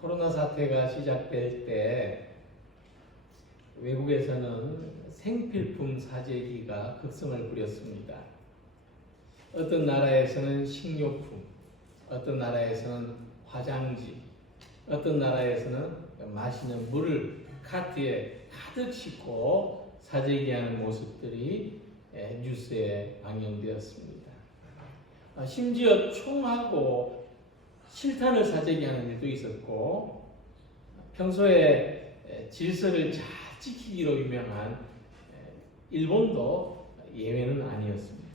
코로나 사태가 시작될 때 외국에서는 생필품 사재기가 극성을 부렸습니다. 어떤 나라에서는 식료품, 어떤 나라에서는 화장지, 어떤 나라에서는 마시는 물을 카트에 가득 싣고 사재기하는 모습들이 뉴스에 방영되었습니다. 심지어 총하고 실탄을 사재기하는 일도 있었고, 평소에 질서를 잘 지키기로 유명한 일본도 예외는 아니었습니다.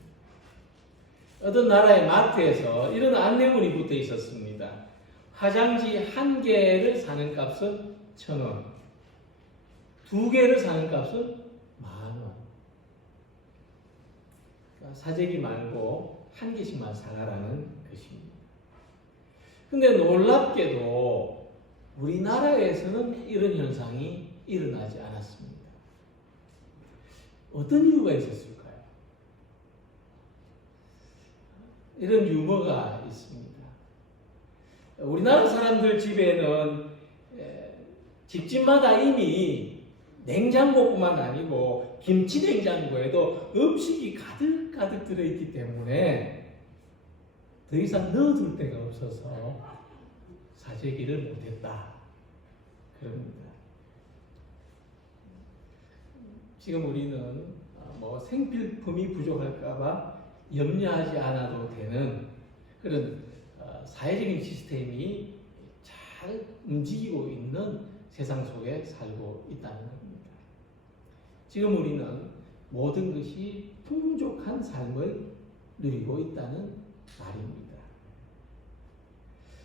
어떤 나라의 마트에서 이런 안내문이 붙어 있었습니다. 화장지 1개를 사는 값은 1,000원, 2개를 사는 값은 10,000원. 사재기 말고 1개씩만 사가라는 것입니다. 근데 놀랍게도 우리나라에서는 이런 현상이 일어나지 않았습니다. 어떤 이유가 있었을까요? 이런 유머가 있습니다. 우리나라 사람들 집에는 집집마다 이미 냉장고뿐만 아니고 김치 냉장고에도 음식이 가득가득 들어있기 때문에 더 이상 넣어둘 데가 없어서 사재기를 못했다. 그럽니다. 지금 우리는 생필품이 부족할까봐 염려하지 않아도 되는 그런 사회적인 시스템이 잘 움직이고 있는 세상 속에 살고 있다는 겁니다. 지금 우리는 모든 것이 풍족한 삶을 누리고 있다는 말입니다.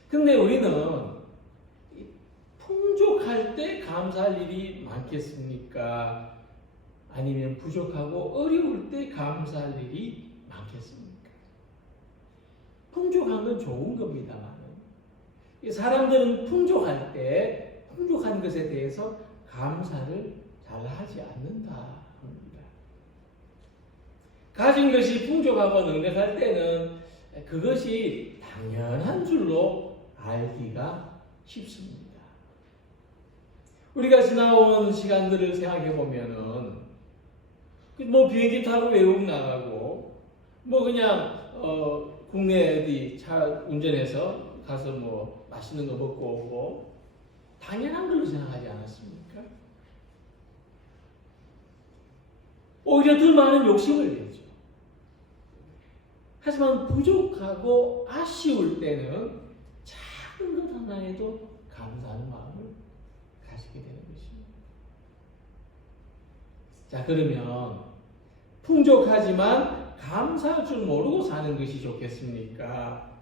근데 우리는 풍족할 때 감사할 일이 많겠습니까? 아니면 부족하고 어려울 때 감사할 일이 많겠습니까? 풍족한 건 좋은 겁니다만 사람들은 풍족할 때 풍족한 것에 대해서 감사를 잘 하지 않는다 합니다. 가진 것이 풍족하고 넉넉할 때는 그것이 당연한 줄로 알기가 쉽습니다. 우리가 지나온 시간들을 생각해 보면은 비행기 타고 외국 나가고 그냥 국내 어디 차 운전해서 가서 맛있는 거 먹고 오고 당연한 걸로 생각하지 않았습니까? 오히려 더 많은 욕심을 내죠. 하지만 부족하고 아쉬울 때는 작은 것 하나에도 감사하는 마음을 가지게 되는 것입니다. 자, 그러면 풍족하지만 감사할 줄 모르고 사는 것이 좋겠습니까?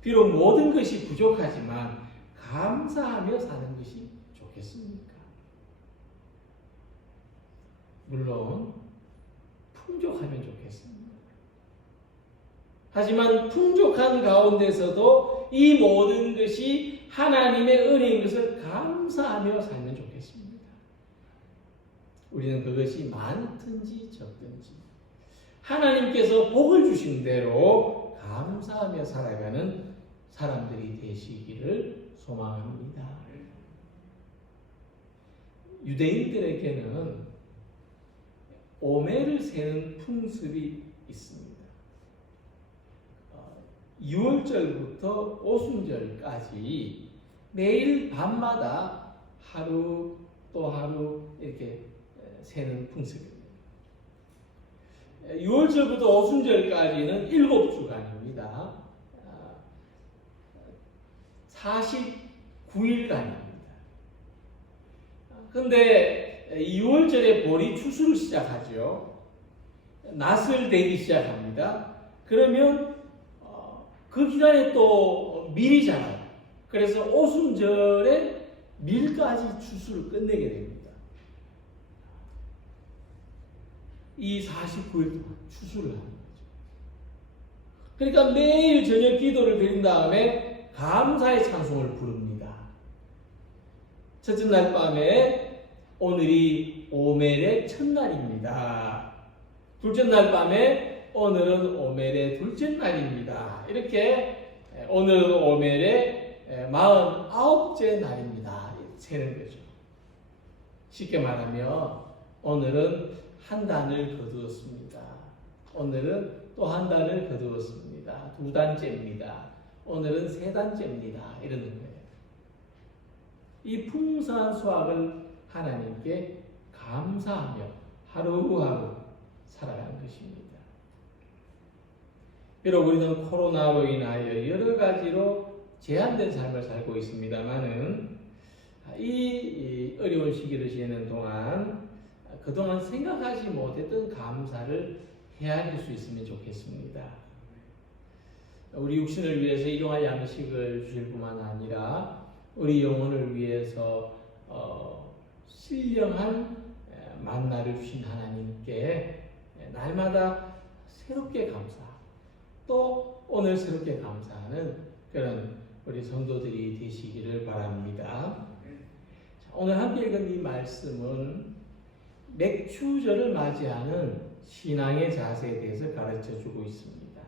비록 모든 것이 부족하지만 감사하며 사는 것이 좋겠습니까? 물론 풍족하면 좋겠습니다. 하지만 풍족한 가운데서도 이 모든 것이 하나님의 은혜인 것을 감사하며 살면 좋겠습니다. 우리는 그것이 많든지 적든지 하나님께서 복을 주신 대로 감사하며 살아가는 사람들이 되시기를 소망합니다. 유대인들에게는 오매를 세는 풍습이 있습니다. 6월절부터 오순절까지 매일 밤마다 하루 또 하루 이렇게 세는 풍습입니다. 6월절부터 오순절까지는 7주간입니다. 49일간입니다. 그런데 6월절에 볼이 추수를 시작하죠. 낫을 대기 시작합니다. 그러면 그 기간에 또 밀이 자라요. 그래서 오순절에 밀까지 추수를 끝내게 됩니다. 이 49일 동안 추수를 하는 거죠. 그러니까 매일 저녁 기도를 드린 다음에 감사의 찬송을 부릅니다. 첫째 날 밤에 오늘이 오멜의 첫날입니다. 둘째 날 밤에 오늘은 오멜의 둘째 날입니다. 이렇게 오늘은 오멜의 49째 날입니다. 세는 거죠. 쉽게 말하면 오늘은 한 단을 거두었습니다. 오늘은 또 한 단을 거두었습니다. 2단째입니다. 오늘은 3단째입니다. 이러는 거예요. 이 풍성한 수확을 하나님께 감사하며 하루하루 살아가는 것입니다. 비록 우리는 코로나로 인하여 여러 가지로 제한된 삶을 살고 있습니다만은 이 어려운 시기를 지내는 동안 그동안 생각하지 못했던 감사를 헤아릴 수 있으면 좋겠습니다. 우리 육신을 위해서 일용할 양식을 주실 뿐만 아니라 우리 영혼을 위해서 신령한 만나를 주신 하나님께 날마다 새롭게 감사, 또 오늘 새롭게 감사하는 그런 우리 성도들이 되시기를 바랍니다. 오늘 함께 읽은 이 말씀은 맥추절을 맞이하는 신앙의 자세에 대해서 가르쳐주고 있습니다.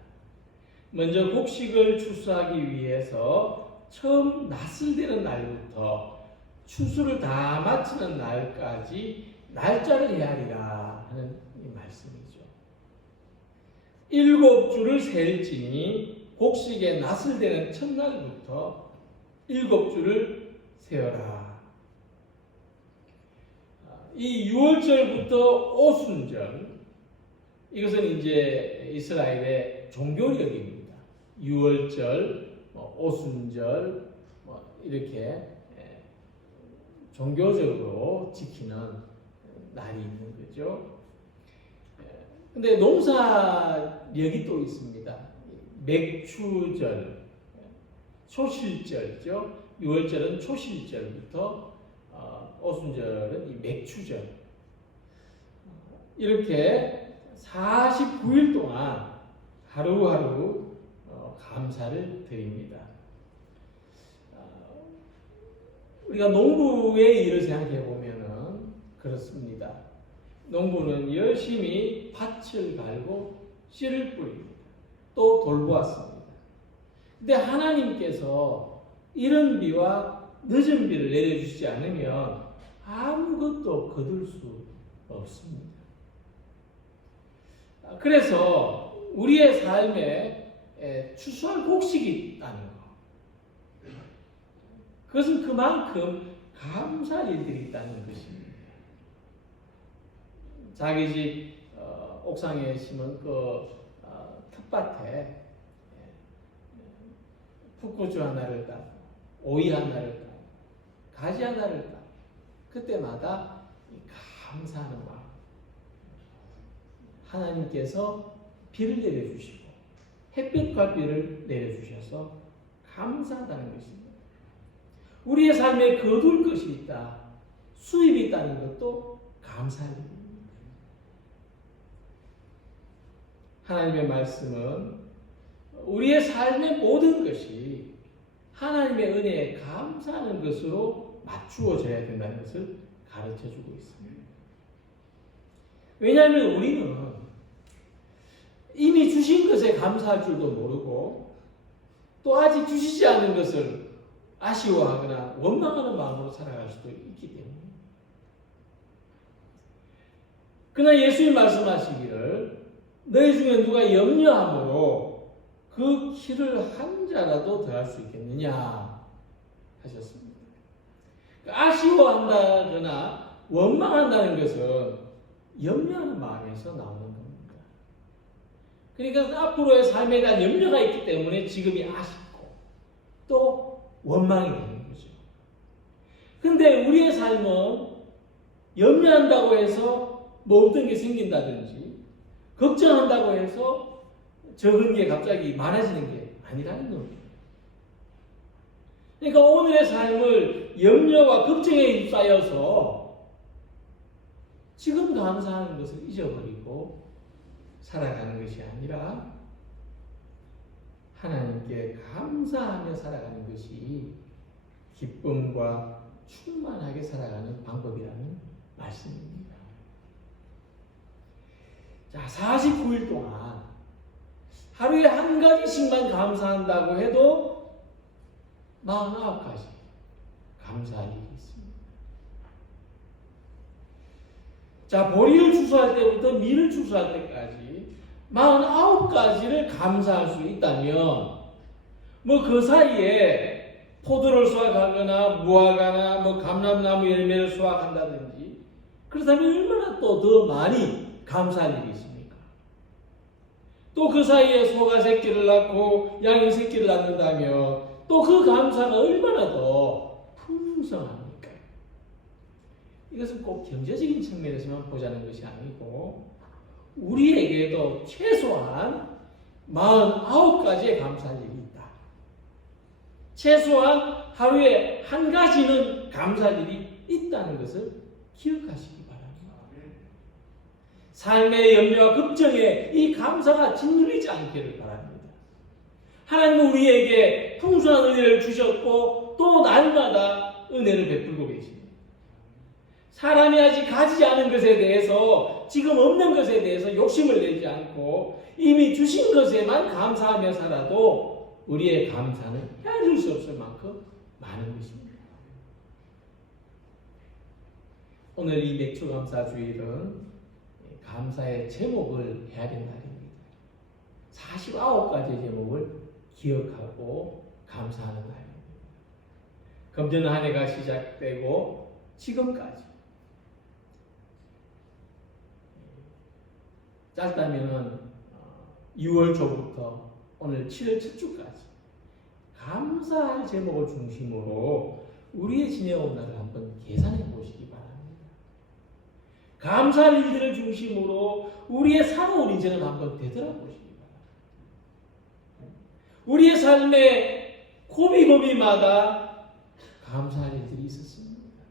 먼저 곡식을 추수하기 위해서 처음 낫을 대는 날부터 추수를 다 마치는 날까지 날짜를 헤아리라 하는 이 말씀이죠. 7주를 셀지니 곡식의 낫을 대는 첫날부터 7주를 세어라. 이 6월절부터 오순절, 이것은 이제 이스라엘의 종교력입니다. 6월절, 오순절, 이렇게 종교적으로 지키는 날이 있는 거죠. 근데 농사력이 또 있습니다. 맥추절, 초실절이죠. 6월절은 초실절부터 오순절은 이 맥추절. 이렇게 49일 동안 하루하루 감사를 드립니다. 우리가 농부의 일을 생각해 보면은 그렇습니다. 농부는 열심히 밭을 갈고 씨를 뿌립니다. 또 돌보았습니다. 근데 하나님께서 이른 비와 늦은 비를 내려주시지 않으면 아무것도 거둘 수 없습니다. 그래서 우리의 삶에 추수할 곡식이 있다는 것, 그것은 그만큼 감사할 일들이 있다는 것입니다. 자기 집 옥상에 심은 그 텃밭에 풋고추 하나를 따고 오이 하나를 따고 가지 하나를 따고 그때마다 감사하는 마음, 하나님께서 비를 내려주시고 햇빛과 비를 내려주셔서 감사하다는 것입니다. 우리의 삶에 거둘 것이 있다, 수입이 있다는 것도 감사할 일입니다. 하나님의 말씀은 우리의 삶의 모든 것이 하나님의 은혜에 감사하는 것으로 맞추어져야 된다는 것을 가르쳐주고 있습니다. 왜냐하면 우리는 이미 주신 것에 감사할 줄도 모르고 또 아직 주시지 않은 것을 아쉬워하거나 원망하는 마음으로 살아갈 수도 있기 때문에. 그러나 예수님 말씀하시기를 너희 중에 누가 염려함으로 그 키를 한 자라도 더할 수 있겠느냐 하셨습니다. 아쉬워한다거나 원망한다는 것은 염려하는 마음에서 나오는 겁니다. 그러니까 앞으로의 삶에 대한 염려가 있기 때문에 지금이 아쉽고 또 원망이 되는 거죠. 근데 우리의 삶은 염려한다고 해서 뭐 어떤 게 생긴다든지 걱정한다고 해서 적은 게 갑자기 많아지는 게 아니라는 겁니다. 그러니까 오늘의 삶을 염려와 걱정에 휩싸여서 지금 감사하는 것을 잊어버리고 살아가는 것이 아니라 하나님께 감사하며 살아가는 것이 기쁨과 충만하게 살아가는 방법이라는 말씀입니다. 자, 49일 동안 하루에 한 가지씩만 감사한다고 해도 49가지 감사할 일이 있습니다. 자, 보리를 추수할 때부터 밀을 추수할 때까지 49가지를 감사할 수 있다면 뭐 그 사이에 포도를 수확하거나 무화과나 뭐 감람나무 열매를 수확한다든지 그렇다면 얼마나 또 더 많이 감사할 일이 있습니까? 또 그 사이에 소가 새끼를 낳고 양이 새끼를 낳는다면 또 그 감사가 얼마나 더 풍성합니까? 이것은 꼭 경제적인 측면에서만 보자는 것이 아니고 우리에게도 최소한 49가지의 감사할 일이 있다. 최소한 하루에 한 가지는 감사할 일이 있다는 것을 기억하시기 바랍니다. 삶의 염려와 걱정에 이 감사가 짓눌리지 않기를 바랍니다. 하나님은 우리에게 풍성한 은혜를 주셨고 또 날마다 은혜를 베풀고 계십니다. 사람이 아직 가지지 않은 것에 대해서 지금 없는 것에 대해서 욕심을 내지 않고 이미 주신 것에만 감사하며 살아도 우리의 감사는 헤아릴 수 없을 만큼 많은 것입니다. 오늘 이 맥주감사주일은 감사의 제목을 해야 된 날입니다. 49가지의 제목을 기억하고 감사하는 날입니다. 금년 한 해가 시작되고 지금까지 짧다면은 6월 초부터 오늘 7월 첫 주까지 감사할 제목을 중심으로 우리의 지내온 날을 한번 계산해 보시기 바랍니다. 감사할 일들을 중심으로 우리의 살아온 인생을 한번 되돌아보시기 바랍니다. 우리의 삶의 고비고비마다 감사할 일들이 있었습니다.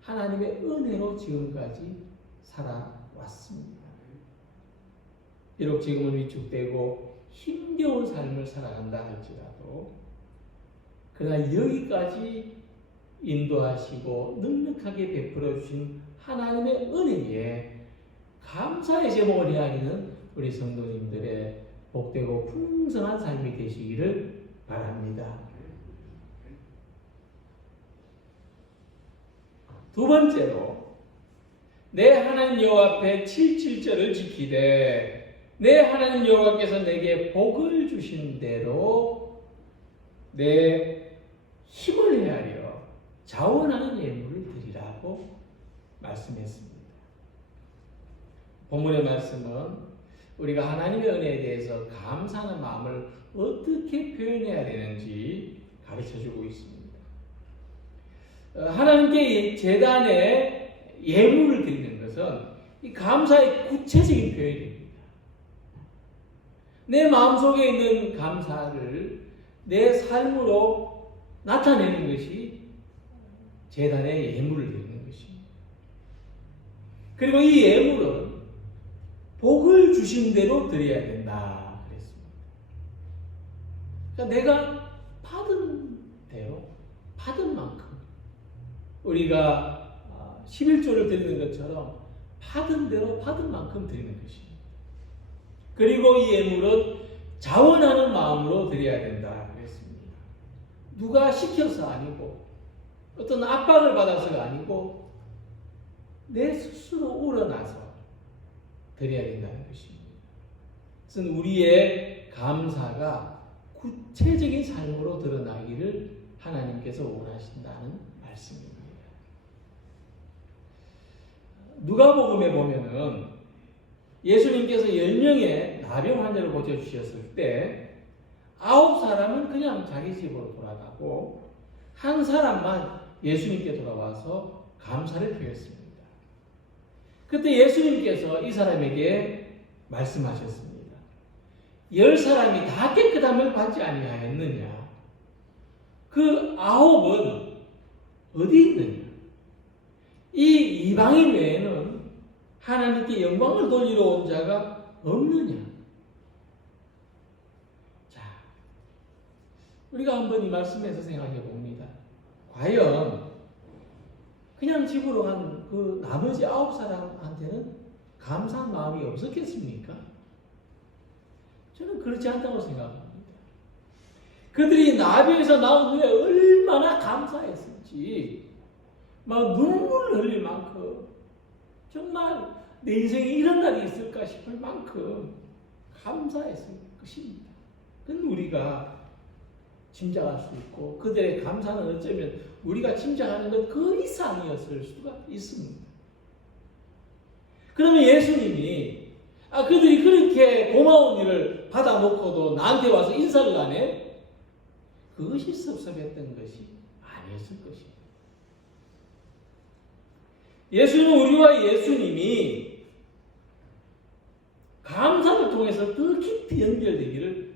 하나님의 은혜로 지금까지 살아왔습니다. 비록 지금은 위축되고 힘겨운 삶을 살아간다 할지라도 그러나 여기까지 인도하시고 넉넉하게 베풀어 주신 하나님의 은혜에 감사의 제목을 헤아리는 우리 성도님들의 복되고 풍성한 삶이 되시기를 바랍니다. 두 번째로 내 하나님 여호와 앞에 7절을 지키되 내 하나님 여호와께서 내게 복을 주신 대로 내 힘을 헤아려 자원하는 예물을 드리라고 말씀했습니다. 본문의 말씀은 우리가 하나님의 은혜에 대해서 감사하는 마음을 어떻게 표현해야 되는지 가르쳐주고 있습니다. 하나님께 제단에 예물을 드리는 것은 이 감사의 구체적인 표현입니다. 내 마음속에 있는 감사를 내 삶으로 나타내는 것이 제단에 예물을 드리는 것입니다. 그리고 이 예물은 복을 주신 대로 드려야 된다 그랬습니다. 그러니까 내가 받은 대로 받은 만큼 우리가 11조를 드리는 것처럼 받은 대로 받은 만큼 드리는 것입니다. 그리고 이 예물은 자원하는 마음으로 드려야 된다 그랬습니다. 누가 시켜서 아니고 어떤 압박을 받아서가 아니고 내 스스로 우러나서 드려야 된다는 것입니다. 그것은 우리의 감사가 구체적인 삶으로 드러나기를 하나님께서 원하신다는 말씀입니다. 누가복음에 보면은 예수님께서 10명의 나병 환자를 고쳐주셨을 때 9사람은 그냥 자기 집으로 돌아가고 한 사람만 예수님께 돌아와서 감사를 표했습니다. 그때 예수님께서 이 사람에게 말씀하셨습니다. 10사람이 다 깨끗함을 받지 아니하였느냐? 그 9은 어디 있느냐? 이 이방인 외에는 하나님께 영광을 돌리러 온 자가 없느냐? 자, 우리가 한번 이 말씀에서 생각해 봅니다. 과연 그냥 집으로 간 그 나머지 9사람한테는 감사한 마음이 없었겠습니까? 저는 그렇지 않다고 생각합니다. 그들이 나비에서 나온 후에 얼마나 감사했을지 막 눈물을 흘릴 만큼 정말 내 인생에 이런 날이 있을까 싶을 만큼 감사했을 것입니다. 그건 우리가 짐작할 수 있고 그들의 감사는 어쩌면 우리가 짐작하는 것 그 이상이었을 수가 있습니다. 그러면 예수님이 그들이 그렇게 고마운 일을 받아놓고도 나한테 와서 인사를 안 해? 그것이 섭섭했던 것이 아니었을 것입니다. 예수는 우리와 예수님이 감사를 통해서 더 깊이 연결되기를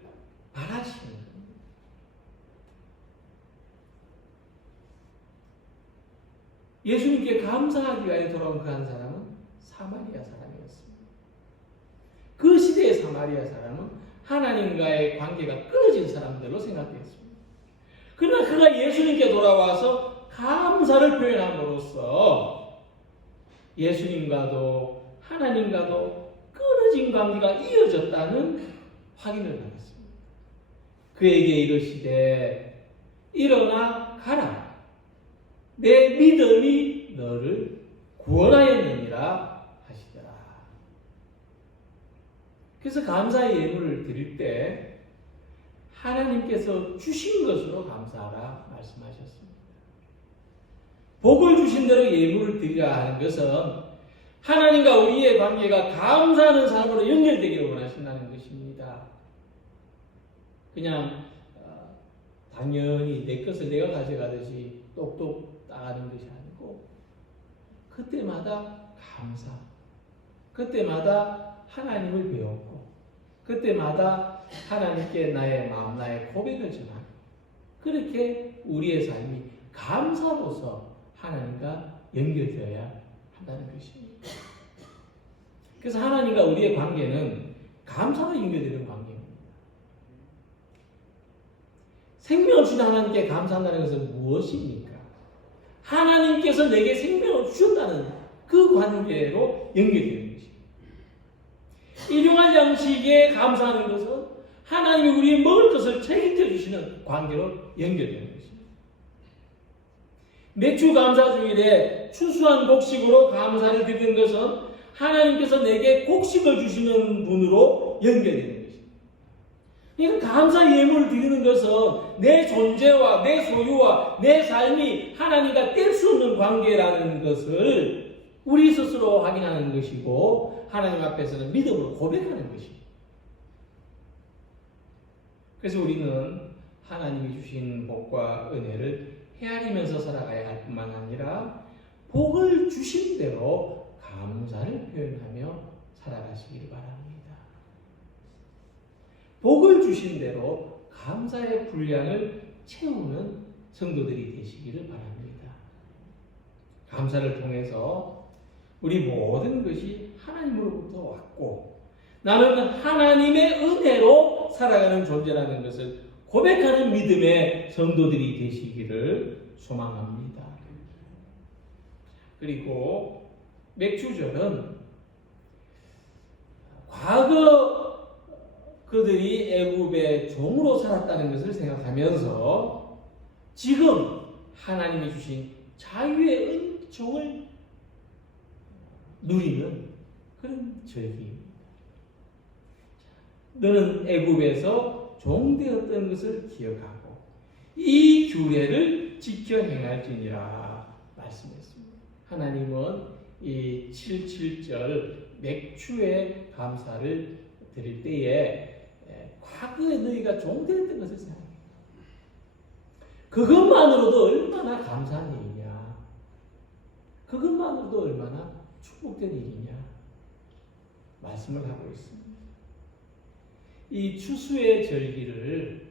바라시는 겁니다. 예수님께 감사하기 위하여 돌아온 그 한 사람은 사마리아 사람이었습니다. 그 시대의 사마리아 사람은 하나님과의 관계가 끊어진 사람들로 생각되었습니다. 그러나 그가 예수님께 돌아와서 감사를 표현함으로써 예수님과도 하나님과도 끊어진 관계가 이어졌다는 확인을 받았습니다. 그에게 이르시되 일어나 가라. 내 믿음이 너를 구원하였느니라 하시더라. 그래서 감사의 예물을 드릴 때 하나님께서 주신 것으로 감사하라 말씀하셨습니다. 복을 주신 대로 예물을 드리라 하는 것은 하나님과 우리의 관계가 감사하는 삶으로 연결되기를 원하신다는 것입니다. 그냥 당연히 내 것을 내가 가져가듯이 똑똑 따가는 것이 아니고 그때마다 감사, 그때마다 하나님을 배웠고 그때마다 하나님께 나의 마음, 나의 고백을 전하고 그렇게 우리의 삶이 감사로서 하나님과 연결되어야 한다는 것입니다. 그래서 하나님과 우리의 관계는 감사로 연결되는 관계입니다. 생명을 주신 하나님께 감사한다는 것은 무엇입니까? 하나님께서 내게 생명을 주셨다는 그 관계로 연결되는 것입니다. 일용할 양식에 감사하는 것은 하나님이 우리의 먹을 것을 책임져 주시는 관계로 연결되는 것입니다. 맥주 감사 주일에 추수한 곡식으로 감사를 드리는 것은 하나님께서 내게 곡식을 주시는 분으로 연결되는 것입니다. 그러니까 감사 예물을 드리는 것은 내 존재와 내 소유와 내 삶이 하나님과 뗄 수 없는 관계라는 것을 우리 스스로 확인하는 것이고 하나님 앞에서는 믿음으로 고백하는 것입니다. 그래서 우리는 하나님이 주신 복과 은혜를 헤아리면서 살아가야 할 뿐만 아니라 복을 주신 대로 감사를 표현하며 살아가시길 바랍니다. 복을 주신 대로 감사의 분량을 채우는 성도들이 되시기를 바랍니다. 감사를 통해서 우리 모든 것이 하나님으로부터 왔고 나는 하나님의 은혜로 살아가는 존재라는 것을 고백하는 믿음의 성도들이 되시기를 소망합니다. 그리고 맥주절은 과거 그들이 애굽의 종으로 살았다는 것을 생각하면서 지금 하나님이 주신 자유의 은총을 누리는 그런 절기입니다. 너는 애굽에서 종되었던 것을 기억하고 이 규례를 지켜 행할지니라 말씀했습니다. 하나님은 이 77절 맥주의 감사를 드릴 때에 과거에 너희가 종되었던 것을 생각해요. 그것만으로도 얼마나 감사한 일이냐. 그것만으로도 얼마나 축복된 일이냐 말씀을 하고 있습니다. 이 추수의 절기를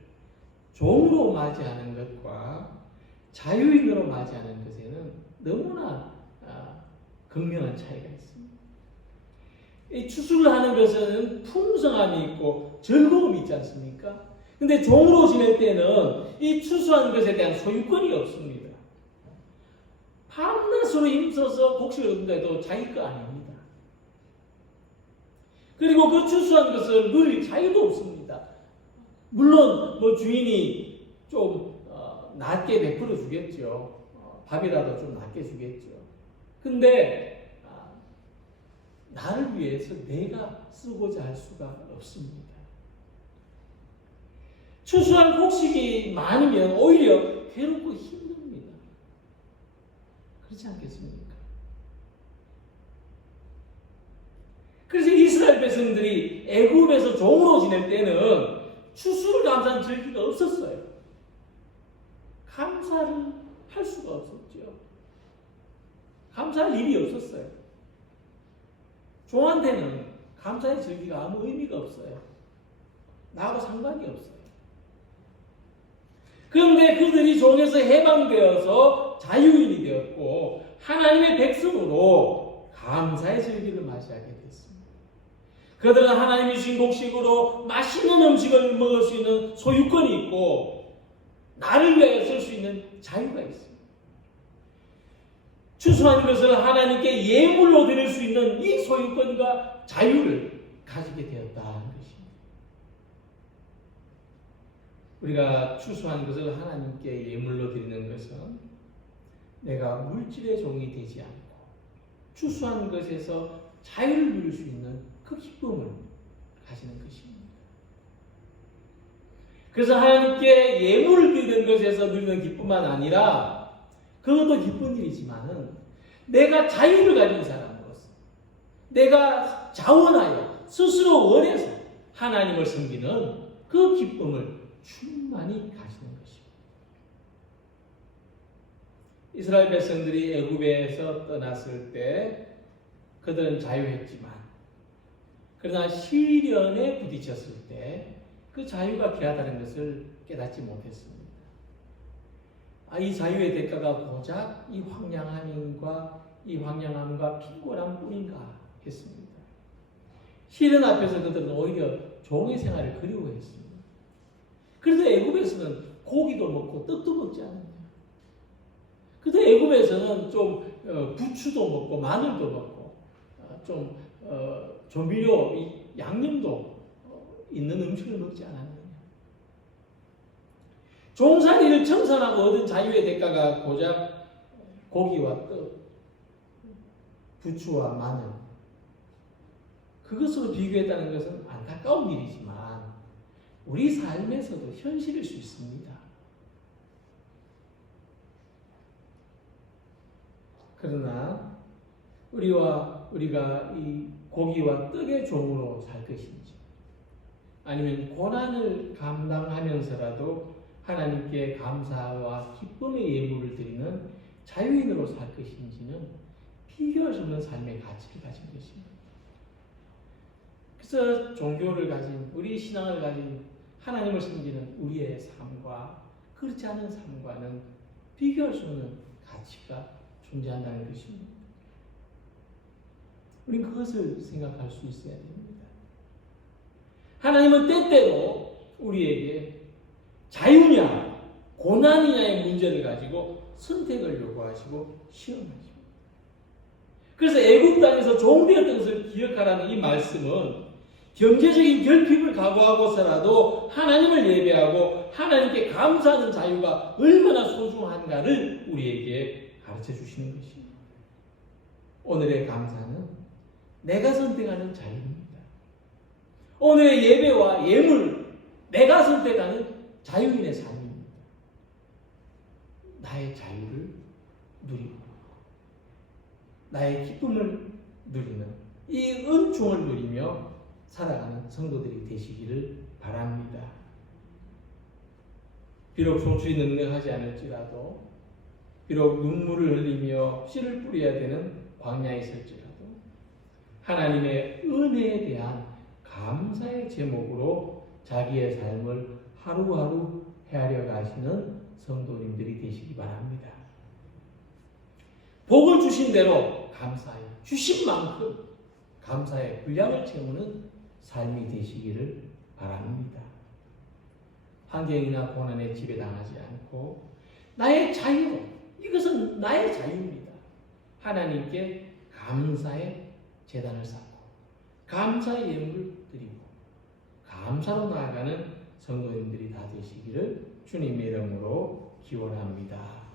종으로 맞이하는 것과 자유인으로 맞이하는 것에는 너무나 극명한 차이가 있습니다. 이 추수를 하는 것은 풍성함이 있고 즐거움이 있지 않습니까? 근데 종으로 지낼 때는 이 추수한 것에 대한 소유권이 없습니다. 밤낮으로 힘써서 곡식을 얻는다 해도 자기 거 아닙니다. 그리고 그 추수한 것을 누릴 자유도 없습니다. 물론 주인이 좀 낮게 베풀어 주겠죠. 밥이라도 좀 낮게 주겠죠. 근데 나를 위해서 내가 쓰고자 할 수가 없습니다. 추수한 곡식이 많으면 오히려 괴롭고 힘듭니다. 그렇지 않겠습니까? 그래서 이스라엘 백성들이 애굽에서 종으로 지낼 때는 추수를 감사한 절기가 없었어요. 감사를 할 수가 없었죠. 감사할 일이 없었어요. 종한테는 감사의 절기가 아무 의미가 없어요. 나하고 상관이 없어요. 그런데 그들이 종에서 해방되어서 자유인이 되었고 하나님의 백성으로 감사의 절기를 맞이하게 됐습니다. 그들은 하나님이 주신 곡식으로 맛있는 음식을 먹을 수 있는 소유권이 있고 나를 위하여 쓸 수 있는 자유가 있습니다. 추수한 것을 하나님께 예물로 드릴 수 있는 이 소유권과 자유를 가지게 되었다는 것입니다. 우리가 추수한 것을 하나님께 예물로 드리는 것은 내가 물질의 종이 되지 않고 추수한 것에서 자유를 누릴 수 있는 그 기쁨을 가지는 것입니다. 그래서 하나님께 예물을 드리는 것에서 누리는 기쁨만 아니라 그것도 기쁜 일이지만은 내가 자유를 가진 사람으로서 내가 자원하여 스스로 원해서 하나님을 섬기는 그 기쁨을 충만히 가지는 것입니다. 이스라엘 백성들이 애굽에서 떠났을 때 그들은 자유했지만 그러나 시련에 부딪혔을 때 그 자유가 귀하다는 것을 깨닫지 못했습니다. 이 자유의 대가가 고작 이 황량함과 빈곤함 뿐인가 했습니다. 시련 앞에서 그들은 오히려 종의 생활을 그리워했습니다. 그래서 애굽에서는 고기도 먹고 떡도 먹지 않았네요. 그래서 애굽에서는 좀 부추도 먹고 마늘도 먹고 좀 조미료 양념도 있는 음식을 먹지 않았느냐. 종살이를 청산하고 얻은 자유의 대가가 고작 고기와 떡, 부추와 마늘 그것으로 비교했다는 것은 안타까운 일이지만 우리 삶에서도 현실일 수 있습니다. 그러나 우리가 이 고기와 떡의 종으로 살 것인지 아니면 고난을 감당하면서라도 하나님께 감사와 기쁨의 예물을 드리는 자유인으로 살 것인지는 비교할 수 없는 삶의 가치를 가진 것입니다. 그래서 종교를 가진 우리 신앙을 가진 하나님을 섬기는 우리의 삶과 그렇지 않은 삶과는 비교할 수 없는 가치가 존재한다는 것입니다. 우리는 그것을 생각할 수 있어야 됩니다. 하나님은 때때로 우리에게 자유냐 고난이냐의 문제를 가지고 선택을 요구하시고 시험하십니다. 그래서 애굽 땅에서 종되었던 것을 기억하라는 이 말씀은 경제적인 결핍을 각오하고서라도 하나님을 예배하고 하나님께 감사하는 자유가 얼마나 소중한가를 우리에게 가르쳐 주시는 것입니다. 오늘의 감사는 내가 선택하는 자유입니다. 오늘의 예배와 예물, 내가 선택하는 자유인의 삶입니다. 나의 자유를 누리고 나의 기쁨을 누리는 이 은총을 누리며 살아가는 성도들이 되시기를 바랍니다. 비록 송출이 능력하지 않을지라도 비록 눈물을 흘리며 씨를 뿌려야 되는 광야에 있을지라도 하나님의 은혜에 대한 감사의 제목으로 자기의 삶을 하루하루 헤아려 가시는 성도님들이 되시기 바랍니다. 복을 주신 대로 감사해 주신 만큼 감사의 분량을 채우는 삶이 되시기를 바랍니다. 환경이나 고난에 지배당하지 않고 나의 자유로 이것은 나의 자유입니다. 하나님께 감사의 제단을 쌓고 감사의 예물을 드리고 감사로 나아가는 성도님들이 다 되시기를 주님의 이름으로 기원합니다.